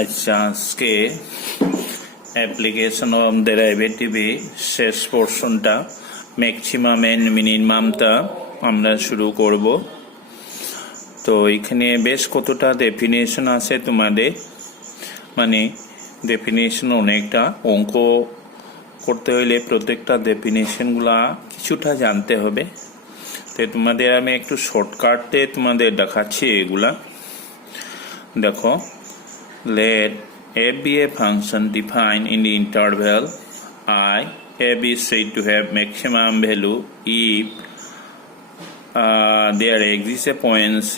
আচ্ছা, আজকে application of derivative শেষ পোর্শনটা ম্যাক্সিমাম এন্ড মিনিমামটা আমরা শুরু করব। তো এখানে বেশ কতটা ডেফিনেশন আছে তোমাদের, মানে ডেফিনেশন অনেকটা। অঙ্ক করতে হলে প্রত্যেকটা ডেফিনেশনগুলা কিছুটা জানতে হবে। তো তোমাদের আমি একটু শর্টকাটে তোমাদের দেখাচ্ছি এগুলা। দেখো, let f be a function defined in the interval I. F is said to have maximum value if there exists a point C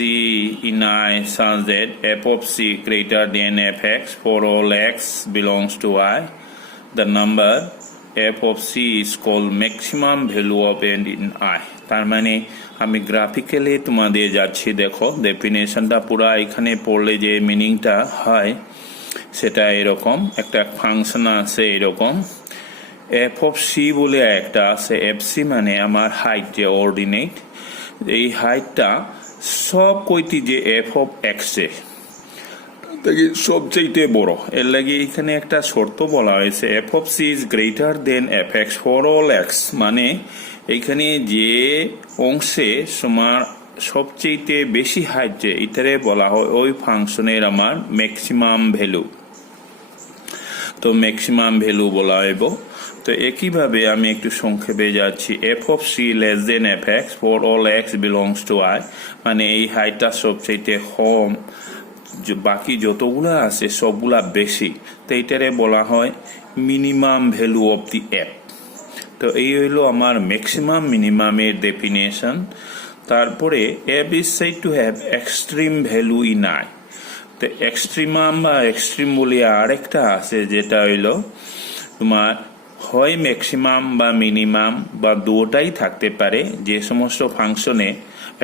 in I such that f of C greater than fx for all x belongs to I. The number f of C is called maximum value of n in I. তার মানে আমি graphically তোমাদের যাচ্ছি। দেখো, ডেফিনেশনটা পুরা এখানে পড়লে যে মিনিংটা হয় সেটা এরকম। একটা ফাংশন আছে এরকম, এফ অফ সি বলে একটা আছে। এফ সি মানে আমার হাইট, যে অর্ডিনেট, এই হাইটটা সব কইটি যে এফ অফ এক্স এ সবচেয়ে বড়। এর লাগে এখানে একটা শর্ত বলা হয়েছে, F of C is greater than F X for all X. মানে এইখানে যে অংশে তোমার সবচেয়ে বেশি হাইট, যে এটারে বলা হয় ওই ফাংশনের আমার ম্যাক্সিমাম ভ্যালু। তো ম্যাক্সিমাম ভ্যালু বলা হইব। তো একইভাবে আমি একটু সংক্ষেপে যাচ্ছি, F of C less than F X for all X belongs to I. মানে এই হাইটটা সবচেয়ে কম, বাকি যতগুলা আছে সবগুলা বেশি। তো এইটারে বলা হয় minimum value of the F. তো এই হইল আমার ম্যাক্সিমাম মিনিমামের ডেফিনেশন। তারপরে F is said to have extreme value in I. তো এক্সট্রিমাম বা এক্সট্রিম বলে আরেকটা আছে, যেটা হইল তোমার হয় ম্যাক্সিমাম বা মিনিমাম বা দুটাই থাকতে পারে যে সমস্ত ফাংশনে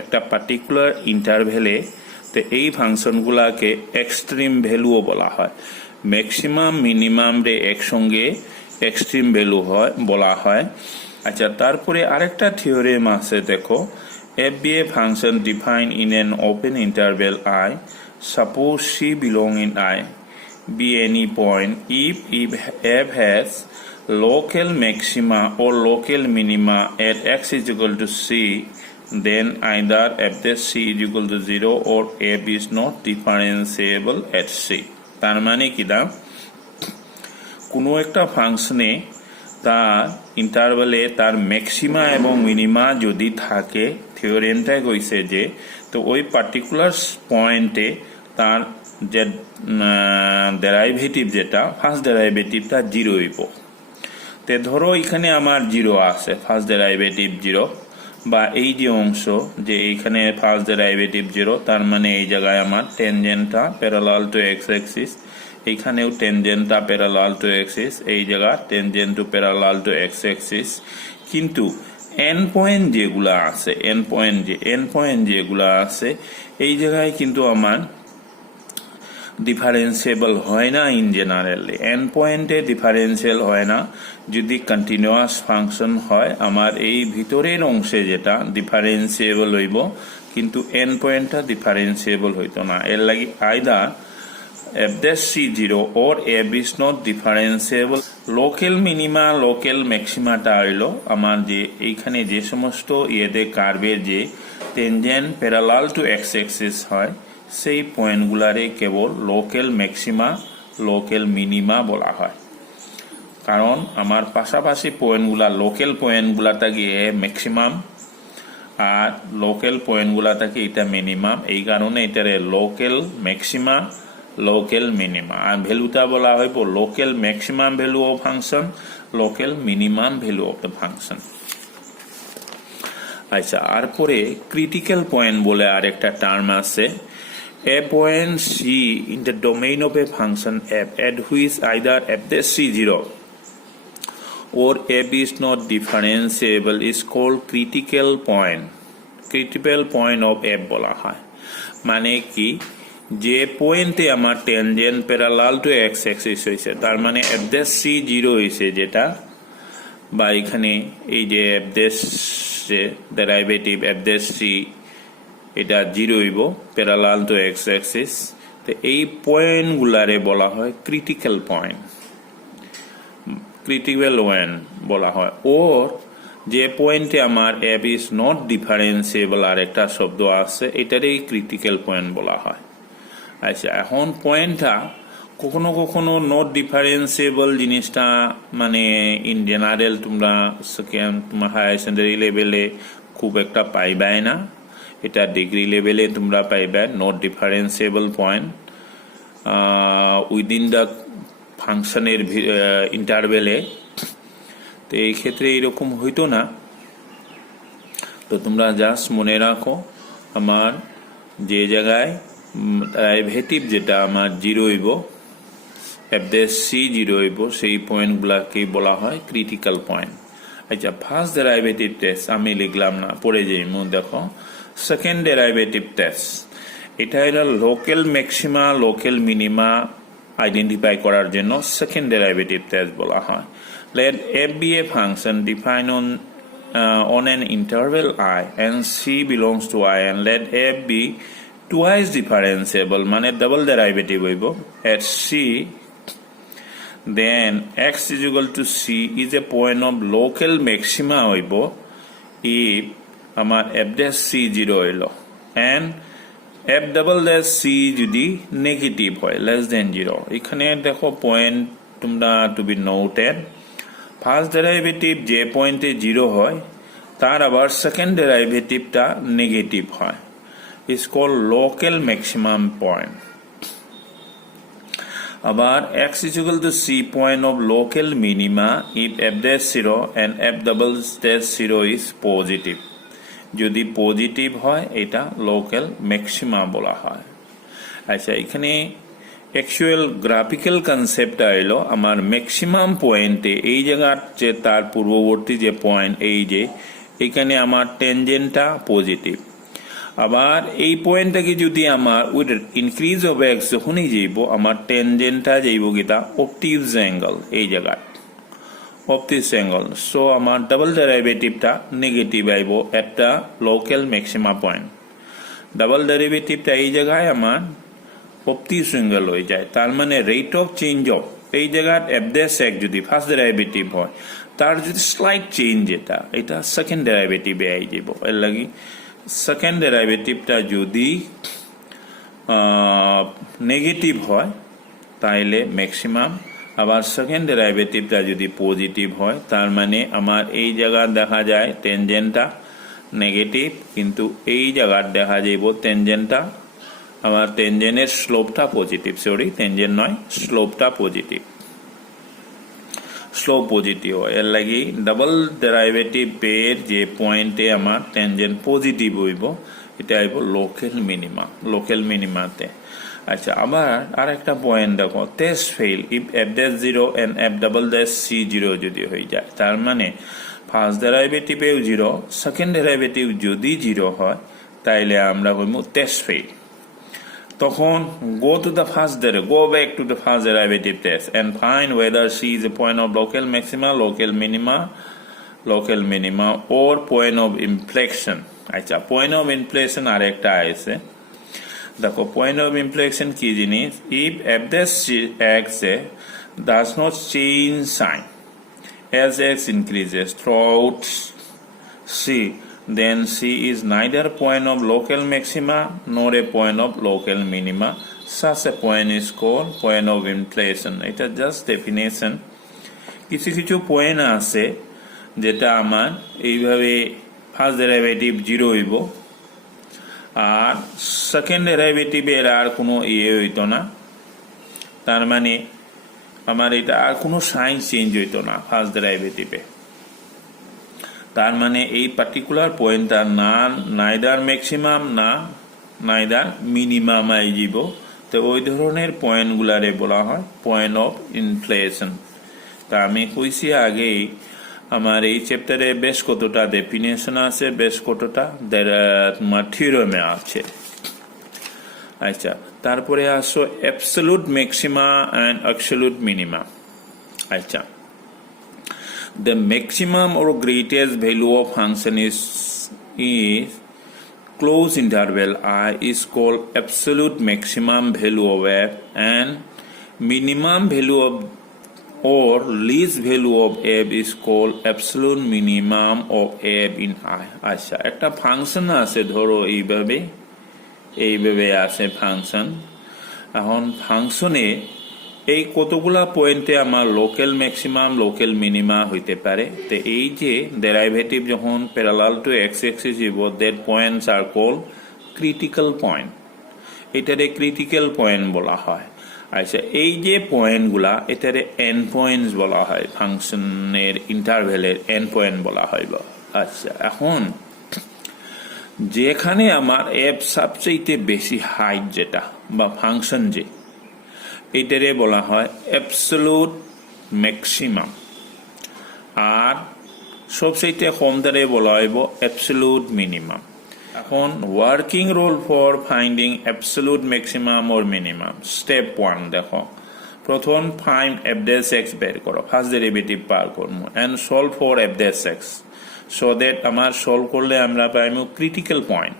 একটা পার্টিকুলার ইন্টারভ্যালে। তো এই ফাংশনগুলাকে এক্সট্রিম ভ্যালুও বলা হয়। ম্যাক্সিমাম মিনিমাম রে একসঙ্গে এক্সট্রিম ভ্যালু হয় বলা হয়। আচ্ছা, তারপরে আরেকটা থিওরেম আছে। দেখো, F be a function define in an open interval I, suppose C belong in I, be any point if f has local maxima or local minima at x is equal to C, then either f dash C is equal to 0 or f is not differentiable at C. তার মানে কি না, কোনো একটা ফাংশনে তার ইন্টারভ্যালে তার maxima এবং মিনিমা যদি থাকে, থিওরেমটাই কইছে যে তো ওই পার্টিকুলার পয়েন্টে তার যে ডেরাইভেটিভ, যেটা ফার্স্ট ডেরাইভেটিভটা জিরো হইব। তে ধরো এখানে আমার জিরো আছে, ফার্স্ট ডেরাইভেটিভ জিরো, বা এই যে অংশ যে এইখানে ফার্স্ট ডেরাইভেটিভ জিরো, তার মানে এই জায়গায় আমার টেনজেন্টটা প্যারালাল টু এক্স অ্যাক্সিস, এইখানেও টেনজেন্টটা প্যারালাল টু অ্যাক্সিস, এই জায়গা tangent to parallel to x axis. কিন্তু এন পয়েন্ট যেগুলা আছে এই জায়গায় কিন্তু আমার ডিফারেন্সিয়েবল হয় না। ইন জেনারেলি এন পয়েন্টে ডিফারেন্সিয়াল হয় না। যদি কন্টিনিউয়াস ফাংশন হয়, আমার এই ভিতরের অংশে যেটা ডিফারেন্সিয়েবল হইব, কিন্তু এন পয়েন্টটা ডিফারেন্সিয়েবল হইতো না। এর লাগি either f dash c 0 or f is not differentiable. Local minima local ম্যাক্সিমাটা হইল আমার যে এইখানে যে সমস্ত ইয়েতে কার্ভের যে tangent parallel to x axis হয়, সেই পয়েন্টগুলারে কেবল লোকাল ম্যাক্সিমা লোকাল মিনিমা বলা হয়। কারণ আমার পাশাপাশি পয়েন্টগুলা, লোকাল পয়েন্টগুলাটা গিয়ে ম্যাক্সিমাম আর লোকাল পয়েন্টগুলাটাকে এটা মিনিমাম। এই কারণে এটারে লোকাল ম্যাক্সিমা লোকাল মিনিমা, আর ভ্যালুটা বলা হইব local maximum value of function, local minimum value of the function. আচ্ছা, আর পরে ক্রিটিক্যাল পয়েন্ট বলে আর একটা টার্ম আছে। A point c in the domain of a function f at which either f dash C 0 or f is not differentiable is called critical point. Critical point of F বলা হয়। মানে কি, যে পয়েন্টে আমার tangent parallel to x Axis হয়েছে, তার মানে এফ ড্যাশ সি 0 হয়েছে, যেটা বা এখানে এই যে F dash derivative F dash C এটা 0 হইব প্যারালাল টু এক্স অ্যাক্সিস। তো তো এই পয়েন্টগুলারে বলা হয় ক্রিটিক্যাল পয়েন্ট, ক্রিটিক্যাল পয়েন্ট বলা হয়। ওর যে পয়েন্টে আমার এফ ইজ নট ডিফারেন্সিয়েবল আর একটা শব্দ আছে, এটারই ক্রিটিক্যাল পয়েন্ট বলা হয়। আচ্ছা, এখন পয়েন্টটা কখনো কখনো নট ডিফারেন্সিয়েবল জিনিসটা মানে ইন জেনারেল তোমরা তোমার হায়ার সেকেন্ডারি লেভেলে খুব একটা পাইবাই না, এটা ডিগ্রি লেভেলে তোমরা পাইবে not differentiable point within the ফাংশনের ইন্টারভেলে। তো এই ক্ষেত্রে এরকম হইতো না। তো তোমরা জাস্ট মনে রাখো আমার যে জায়গায় ডেরিভেটিভ যেটা আমার জিরো হইব, এফ ড্যাশ সি জিরো হইব, সেই পয়েন্টগুলাকে বলা হয় ক্রিটিক্যাল পয়েন্ট। আচ্ছা, ফার্স্ট ডেরিভেটিভ টেস্ট আমি লিখলাম না, পড়ে যাই। দেখো সেকেন্ড ডেরিভেটিভ টেস্ট, এটা হলো local maxima local minima identify করার জন্য সেকেন্ড ডেরিভেটিভ টেস্ট বলা হয়। Let f be a function defined on an interval I and c belongs to I, and let f be twice differentiable মানে double derivative হইব at c, then x is equal to c is a point of local maxima হইব if আমার f dash c 0 হইল and f double dash c যদি negative হয় less than 0। এখানে দেখো point তোমরা to be noted, first derivative যে পয়েন্টে জিরো হয় তার আবার সেকেন্ড ডেরিভেটিভটা নেগেটিভ হয়, is called local maximum point. আবার x is equal to c point of local minima if f dash 0 and f double dash 0 is positive। যদি positive হয় এটা লোকাল ম্যাক্সিমা বলা হয়। আচ্ছা, এখানে অ্যাকচুয়াল গ্রাফিক্যাল কনসেপ্টটা এলো আমার ম্যাক্সিমাম পয়েন্টে এই জায়গার যে তার পূর্ববর্তী যে পয়েন্ট, এই যে এখানে আমার টেনজেন্টটা পজিটিভ। আবার এই পয়েন্টটাকে যদি আমার উইথ ইনক্রিজ অফ এক্স যখনই যাইব আমার টেনজেন্টটা যাইব গীতা অপটিউজ অ্যাঙ্গেল, এই জায়গায় অপটিউজ অ্যাঙ্গেল। সো আমার ডাবল ডেরিভেটিভটা নেগেটিভ আইব একটা লোকাল ম্যাক্সিমা পয়েন্ট। ডাবল ডেরিভেটিভটা এই জায়গায় আমার অপটিউজ অ্যাঙ্গেল হয়ে যায়, তার মানে রেট অফ চেঞ্জ অফ এই জায়গায় এফ ড্যাশ এক্স যদি ফার্স্ট ডেরিভেটিভ হয় তার যদি স্লাইট চেঞ্জ এটা সেকেন্ড ডেরিভেটিভে আই যাব। এর লাগি সেকেন্ড ডেরিভেটিভটা যদি নেগেটিভ হয় তাইলে ম্যাক্সিমাম, আবার সেকেন্ড ডেরিভেটিভটা যদি পজিটিভ হয় তার মানে আমার এই জায়গা দেখা যায় টেনজেন্টটা নেগেটিভ, কিন্তু এই জায়গার দেখা যাইব টেনজেন্টটা আমার টেনজেন্টের স্লোপটা পজিটিভ, সরি টেনজেন্ট নয় স্লোপটা পজিটিভ, স্লোপ পজিটিভ হয়। এর লাগি ডাবল ডেরিভেটিভ এর যে পয়েন্টে আমার টেনজেন্ট পজিটিভ হইব এটা হইব লোকাল মিনিমা, লোকাল মিনিমাতে। আচ্ছা, আবার আর একটা পয়েন্ট দেখো, test fail if F dash 0 and F double dash C 0 যদি হয়ে যায়, তার মানে ফার্স্ট ডেরিভেটিভেও 0 সেকেন্ড ডেরিভেটিভ যদি 0 হয় তাইলে আমরা হইব টেস্ট ফেইল। তখন go back to the first derivative test and find whether c is a point of local maxima, local minima or point of inflection। আচ্ছা, point of inflection আর একটা আছে, দেখো point of inflection কি জিনিস, if f dash x does not change sign as x increases throughout c, then c is neither point of local maxima nor a point of local minima. Such a point is called point of inflation. এটা just definition. কিছু কিছু point আছে যেটা আমার এইভাবে first derivative 0 হইব আর second ডেরিভেটিভের আর কোনো হইতো না, তার মানে আমার এটা আর কোনো সাইন চেঞ্জ হইতো না ফার্স্ট ডেরিভেটিভে, তার মানে এই পার্টিকুলার পয়েন্টটা না নাইদার ম্যাক্সিমাম না নাইদার মিনিমাম আইব। তো ওই ধরনের পয়েন্টগুলারে বলা হয় পয়েন্ট অফ ইনফ্লেশন। তা আমি কইছি আগেই আমার এই চ্যাপ্টারে বেশ কতটা ডেফিনেশন আছে, বেশ কতটা তোমার থিওরেমে আছে। আচ্ছা, তারপরে আসো absolute maxima and absolute minima. আচ্ছা, the maximum or greatest value of function is closed interval I is called absolute maximum value of f and minimum value of or least value of f is called absolute minimum of f in I. আচ্ছা একটা function আছে ধরো এইভাবে আছে function. এখন ফাংশনে এই কতগুলা পয়েন্টে আমার লোকাল ম্যাক্সিমাম লোকাল মিনিমা হইতে পারে। তো এই যে ডেরাইভেটিভ যখন প্যারালাল টু এক্স এক্সিস হইব that points are call critical point, এটারে ক্রিটিক্যাল পয়েন্ট বলা হয়। আচ্ছা এই যে পয়েন্টগুলা এটারে এন পয়েন্টস বলা হয়, ফাংশনের ইন্টারভেলের এন পয়েন্ট বলা হয়। আচ্ছা এখন যেখানে আমার এফ সবচেয়ে বেশি হাইট যেটা বা ফাংশন যে এটারে বলা হয় অ্যাবসলিউট ম্যাক্সিমাম, আর সবচেয়ে কমটারে বলা হইব অ্যাবসলিউট মিনিমাম। এখন working rule for finding absolute maximum or minimum. Step 1 দেখো, প্রথম ফাইন্ড এফ ড্যাশ এক্স বের করো, ফার্স্ট ডেরিভেটিভ পার করবো and solve for f dash x, so that আমার সলভ করলে আমরা পাইমু critical point,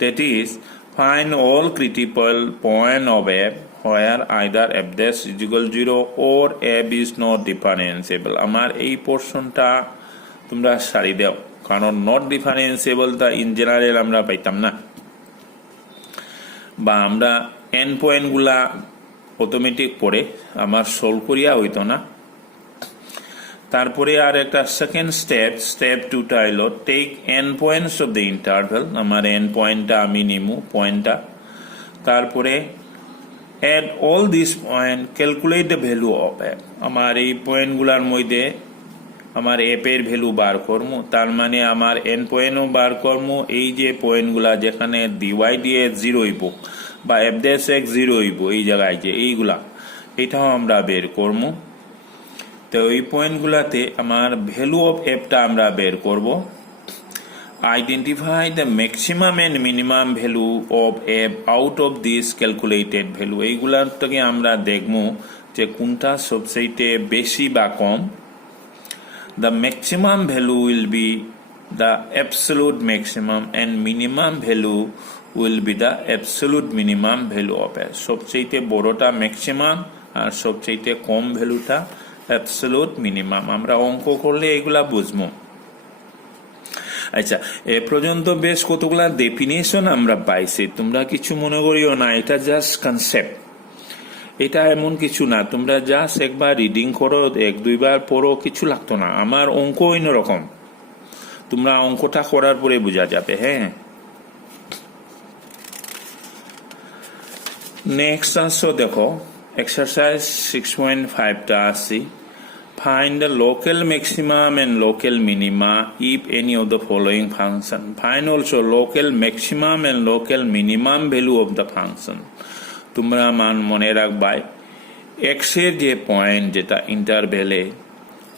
that is find all critical point of f where either f dash is equal 0 or f is not differentiable। আমার এই পোর্শনটা তোমরা সারি দাও, কারণ নট ডিফারেন্সিয়েবল তা ইন জেনারেল আমরা পাইতাম না, বা আমরা এন পয়েন্টগুলা অটোমেটিক পড়ে আমার সলভ করিয়া হইতো না। তারপরে আর একটা সেকেন্ড স্টেপ 2টা হলো take end points of the interval, আমার এন পয়েন্টটা আমি নিমু পয়েন্টটা, তারপরে at all this point calculate the value of F, আমার এই পয়েন্টগুলোর মধ্যে আমার এফ এর ভ্যালু বার করবো, তার মানে আমার এন পয়েন্টও বার করবো। এই যে পয়েন্টগুলা যেখানে ডিওয়াই দিয়ে 0 হইব বা এফ ড্যাশ এক্স 0 হইব এই জায়গায় যে এইগুলা, এটাও আমরা বের করবো। তো এই পয়েন্টগুলাতে আমার ভ্যালু অফ এফটা আমরা বের করব। Identify the maximum and minimum value of f out of this calculated value, এইগুলার থেকে আমরা দেখব যে কোনটা সবচেয়ে বেশি বা কম। The maximum value will be the absolute maximum and minimum value will be the absolute minimum value of f, সবচেয়ে বড়টা ম্যাক্সিমাম আর সবচেয়ে কম ভ্যালুটা অ্যাবসলিউট মিনিমাম। আমরা অঙ্ক করলে এগুলা বুঝবো। আচ্ছা এ পর্যন্ত বেশ কতগুলা ডেফিনেশন আমরা পাইছি, তোমরা কিছু মনে করিও না, এটা জাস্ট কনসেপ্ট, এটা এমন কিছু না। তোমরা জাস্ট একবার রিডিং করো, 1-2 বার পড়ো, কিছু লাগতো না। আমার অঙ্ক অন্যরকম, তোমরা অঙ্কটা করার পরে বোঝা যাবে। হ্যাঁ নেক্সট আসো দেখো, এক্সারসাইজ 6.5টা আসি। Find the local maximum and local minima if any of the following function. Find also local maximum and local minimum value of the function. তোমরা মনে রাখবাই x এর যে পয়েন্ট যেটা ইন্টারভেলে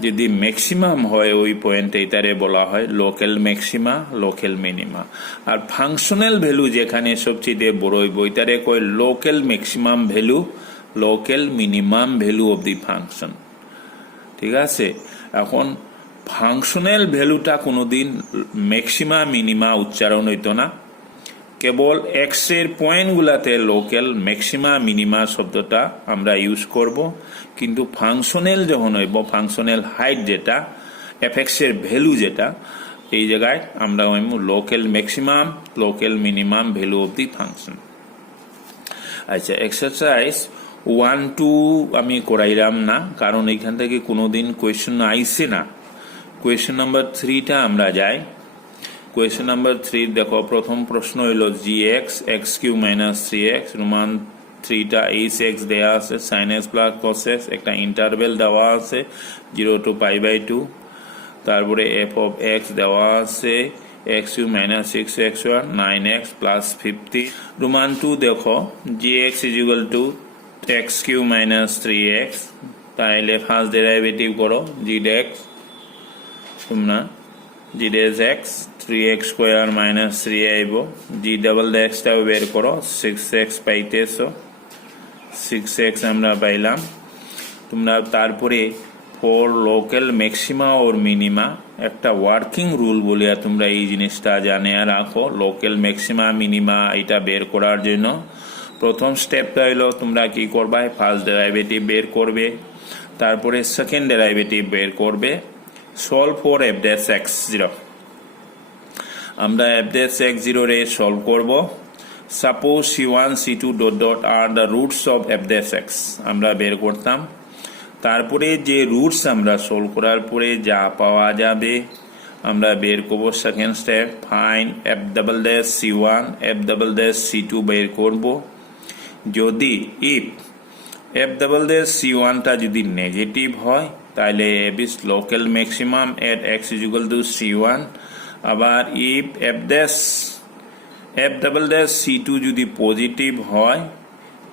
যদি ম্যাক্সিমাম হয় ওই পয়েন্ট এটারে বলা হয় লোকাল ম্যাক্সিমা লোকাল মিনিমা, আর ফাংশনাল ভ্যালু যেখানে সবচেয়ে বড় হইব এটারে কয় local maximum value local minimum value of the function. ঠিক আছে, এখন ফাংশনাল ভ্যালুটা কোনোদিন ম্যাক্সিমা মিনিমা উচ্চারণ হইতো না, কেবল এক্স এর পয়েন্টগুলাতে লোকাল ম্যাক্সিমা মিনিমা শব্দটা আমরা ইউজ করব, কিন্তু ফাংশনাল যখন হইব ফাংশনাল হাইট যেটা এফ এক্স এর ভ্যালু যেটা এই জায়গায় আমরা হইব local maximum local minimum value of the function. আচ্ছা এক্সারসাইজ 1-2 আমি করাইলাম না, কারণ এখান থেকে কোনোদিন কোয়েশ্চন আইসে না। কোয়েশ্চন নাম্বার 3টা আমরা যাই। কোয়েশ্চন নাম্বার 3 দেখো, প্রথম প্রশ্ন হইল g x x cube minus 3x, Roman 3টা এইচ এক্স দেওয়া আছে, sine x plus cos x, একটা ইন্টারভেল দেওয়া আছে 0 to π/2, তারপরে এফ অফ এক্স দেওয়া আছে x cube minus 6x1 9x plus 50। Roman 2 দেখো g x is equal to x cube minus 3x, তাহলে ফার্স্ট ডেরিভেটিভ করো জি ডেক্স, তোমরা g dash x 3x square minus 3 আইব, জি ডাবল ডেক্সটাও বের করো 6x পাইতেছো, 6x আমরা পাইলাম। তোমরা তারপরে for local maxima or minima একটা ওয়ার্কিং রুল বলিয়া তোমরা এই জিনিসটা জানিয়ে রাখো। লোকাল ম্যাক্সিমা মিনিমা এটা বের করার জন্য প্রথম স্টেপটা হলো তোমরা কি করবে, ফার্স্ট ডেরাইভেটিভ বের করবে, তারপরে সেকেন্ড ডেরাইভেটিভ বের করবে। Solve for f dash x zero, আমরা এফ ড্যাশ এক্স জিরো রে সলভ করব। Suppose c1 c2 dot dot are the roots of F dash x আমরা বের করতাম। তারপরে যে রুটস আমরা সলভ করার পরে যা পাওয়া যাবে আমরা বের করব। Second step find F double dash c1 F double dash c2 বের করব। যদি if F double dash c1 টা যদি নেগেটিভ হয় তাহলে F is local maximum at x is equal two c1। আবার if F double dash c2 যদি positive হয়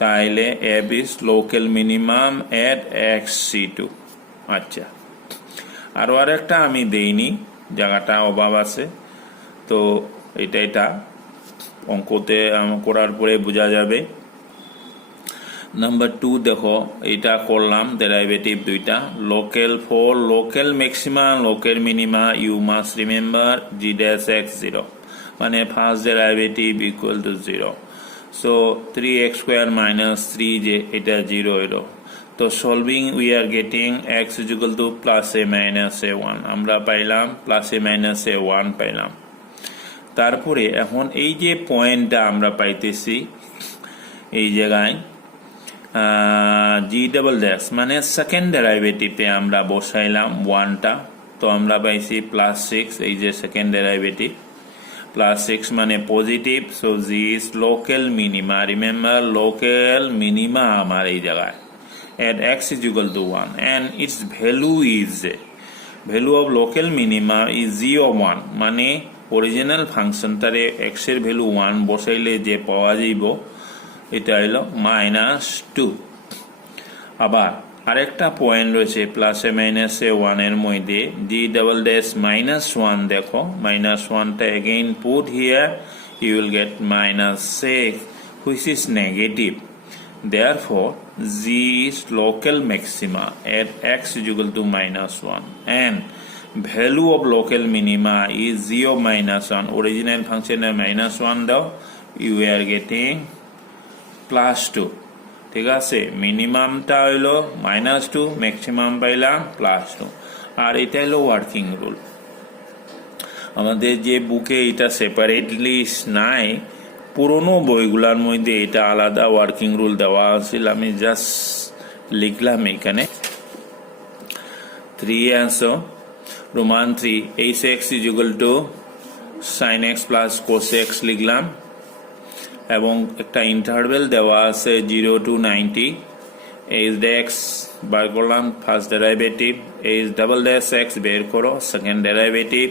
তাহলে F is local minimum at x c2। আচ্ছা, আরও আরেকটা আমি দেইনি, জায়গাটা অভাব আছে, তো এটা অঙ্কতে করার পরে বোঝা যাবে। নাম্বার 2 দেখো, এটা করলাম ডেরাইভেটিভ দুইটা। Local for local maxima local minima you must remember g dash x zero, মানে first derivative equal to zero. So 3x square minus 3 যে এটা জিরো এলো, তো solving we are getting x is equal to plus a minus a 1, আমরা পাইলাম plus a minus a 1 পাইলাম। তারপরে এখন এই যে পয়েন্টটা আমরা পাইতেছি এই জায়গায় জি ডাবল ড্যাশ মানে সেকেন্ড ডেরাইভেটিভে আমরা বসাইলাম 1টা, তো আমরা পাইছি প্লাস 6, এই যে সেকেন্ড ডেরাইভেটিভ প্লাস 6 মানে positive. So G is local minima, remember local minima আমার এই জায়গায় at x is equal to 1 and its value of local minima is 0 1, মানে অরিজিনাল ফাংশনটারে x এর ভ্যালু 1 বসাইলে যে পাওয়া যাইব এটা হলো -2। আবার আরেকটা পয়েন্ট রয়েছে প্লাসে মাইনাসে 1 এর মধ্যে জি ডাবল ড্যাশ -1, দেখো -1টা again put here, you will get -6 which is negative. Therefore g is local maxima at x is equal to -1 and value of local minima is 0 -1, original function -1 দাও, you are getting +2। ঠিক আছে, মিনিমামটা হইলো -2, maximum পাইলাম +2। আর এটা হলো working rule. আমাদের যে বুকে এটা সেপারেটলি নাই, পুরোনো বইগুলোর মধ্যে এটা আলাদা ওয়ার্কিং রুল দেওয়া আছিল, আমি জাস্ট লিখলাম এখানে 3 আসো Roman 3 hx is equal two sin x plus cos x লিখলাম, এবং একটা ইন্টারভেল দেওয়া আছে 0 to 90। h x বার করলাম first derivative, h double dash x বের করো second derivative.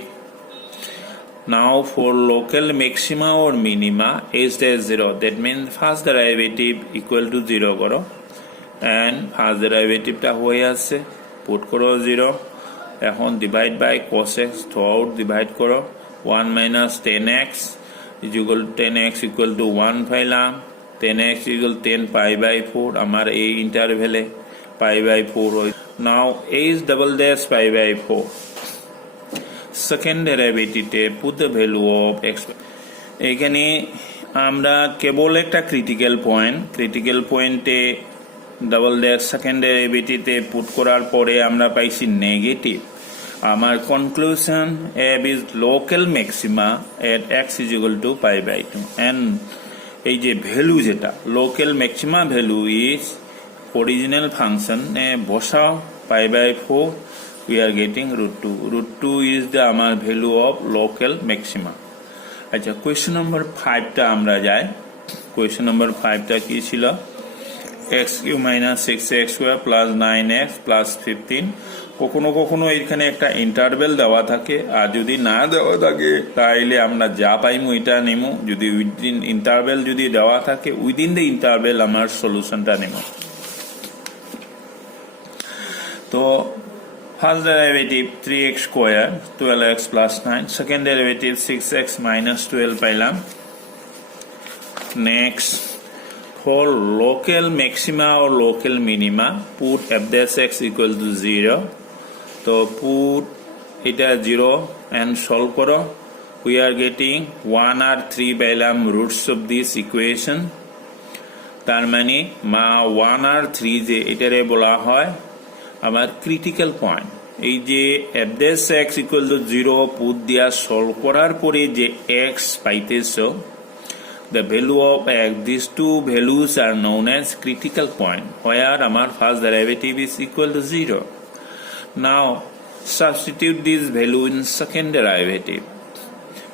Now for local maxima or minima h dash 0, that means first derivative equal to 0 করো, and first derivative টা হয়ে আছে পুট করো 0। এখন divide by cos x, throughout divide করো 1 minus 10x is equal to 10x equal to 1 পাইলাম, 10x equal 10 pi by 4, আমার এই ইন্টারভেলে pi by 4 হয়। Now h double dash pi by 4, second ডেরিভেটিভে put the value of x। এখানে আমরা কেবল একটা ক্রিটিক্যাল পয়েন্টে ডাবল ড্যাশ সেকেন্ড ডেরিভেটিভে পুট করার পরে আমরা পাইছি নেগেটিভ। আমার conclusion f is local maxima at x is equal to pi by 2 and এই যে ভ্যালু যেটা local maxima value is original function এ বসাও pi by 4, we are getting √2. √2 is the আমার ভ্যালু অফ লোকাল ম্যাক্সিমা। আচ্ছা, question নম্বর 5টা আমরা যাই। কোয়েশ্চন নম্বর 5টা কি ছিল? x³ - 6x² + 9x + 15। কখনো এখানে একটা ইন্টারভেল দেওয়া থাকে, আর যদি না দেওয়া থাকে তাহলে আমরা যা পাইমু এটা নেমু, যদি উইদিন ইন্টারভেল যদি দেওয়া থাকে উইদিন দ্য ইন্টারভেল আমার সলিউশনটা নেমু। তো first derivative 3x square 12x plus 9, second derivative 6x minus 12 পাইলাম। Next, for local maxima or local minima put f dash x equal to 0 তো পুট এটা 0 and solve করো, we are getting 1 আর 3 পাইলাম roots of this equation। তার মানে 1 আর 3 যে এটারে বলা হয় আমার ক্রিটিক্যাল পয়েন্ট। এই যে f dash x equal to 0 put দিয়া সলভ করার পরে যে x পাইতেছো, the value of x, these two values are known as critical point where our first derivative is equal to 0. Now substitute this value in second derivative.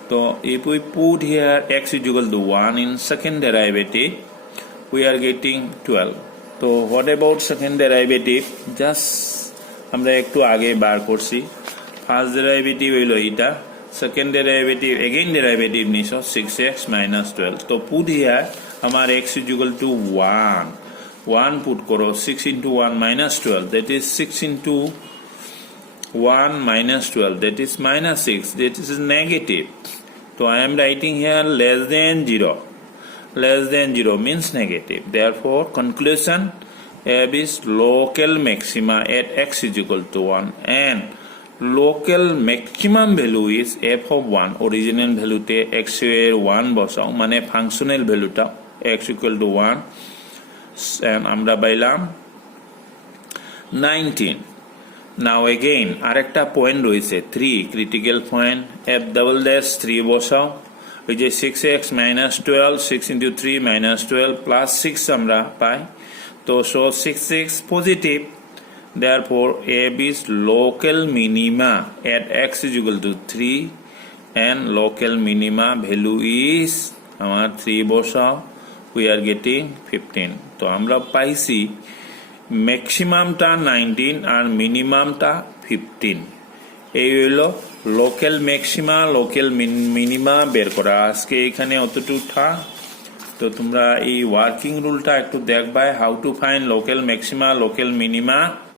So if we put here x is equal to 1 in second derivative, we are getting 12. So what about second derivative? Just আমরা একটু আগে বার করছি, first derivative হইল এটা, second derivative again derivative নিছো 6x minus 12। তো put here আমার x is equal to 1 put করো, 6 into 1 minus 12, that is 6 into 1 minus 12, that is minus 6, that is negative। So I am writing here less than 0, less than 0 means negative, therefore conclusion f is local maxima at x is equal to 1 and local maximum value is f of 1। original value তে x এর 1 বসাও, মানে functional ভ্যালুটা x equal to 1 and আমরা পাইলাম 19। now again আরেকটা point রয়েছে 3 critical point, f double dash 3 বসাও, ওই যে 6x minus 12, 6 into 3 minus 12 plus 6 আমরা পাই। তো so 6x positive, therefore f is local minima at x is equal to 3 and local minima value is আমার 3 বসাও, we are getting 15। তো আমরা পাইছি ম্যাক্সিমামটা 19 আর মিনিমামটা 15। এই হলো লোকাল ম্যাক্সিমা লোকাল মিনিমা বের করা। আজকে এখানে অতটুকু থাক। তো তোমরা এই ওয়ার্কিং রুলটা একটু দেখবা, how to find local maxima local minima.